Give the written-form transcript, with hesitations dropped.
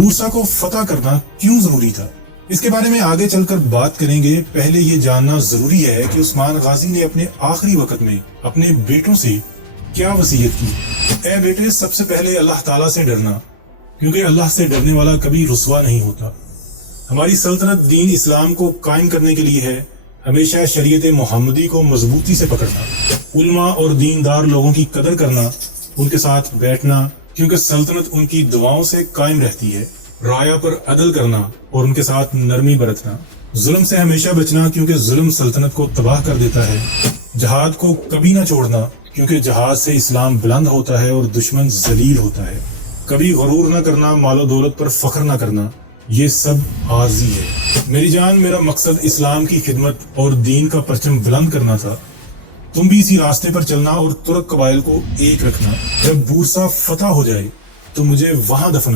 बूरसा को फतह करना क्यों जरूरी था, इसके बारे में आगे चलकर बात करेंगे। पहले ये जानना जरूरी है कि उस्मान गाजी ने अपने आखिरी वक्त में अपने बेटों से क्या वसीयत की। ऐ बेटे, सबसे पहले अल्लाह ताला से डरना, क्योंकि अल्लाह से डरने वाला कभी रुसवा नहीं होता। हमारी सल्तनत दीन इस्लाम को कायम करने के लिए है। हमेशा शरीयत मोहम्मदी को मजबूती से पकड़ना, उलमा और दीनदार लोगों की कदर करना, उनके साथ बैठना, क्योंकि सल्तनत उनकी दुआओं से कायम रहती है। राया पर अदल करना और उनके साथ नरमी बरतना, जुल्म से हमेशा बचना, क्योंकि जुल्म सल्तनत को तबाह कर देता है। जहाद को कभी ना छोड़ना, क्योंकि जहाद से इस्लाम बुलंद होता है और दुश्मन जलील होता है। कभी गरूर न करना, मालो दौलत पर फख्र न करना, ये सब आर्जी है। मेरी जान, मेरा मकसद इस्लाम की खिदमत और दीन का परचम बुलंद करना था। तुम भी इसी रास्ते पर चलना और तुर्क कबाइल को एक रखना। जब बूरसा फतह हो जाए तो मुझे वहां दफन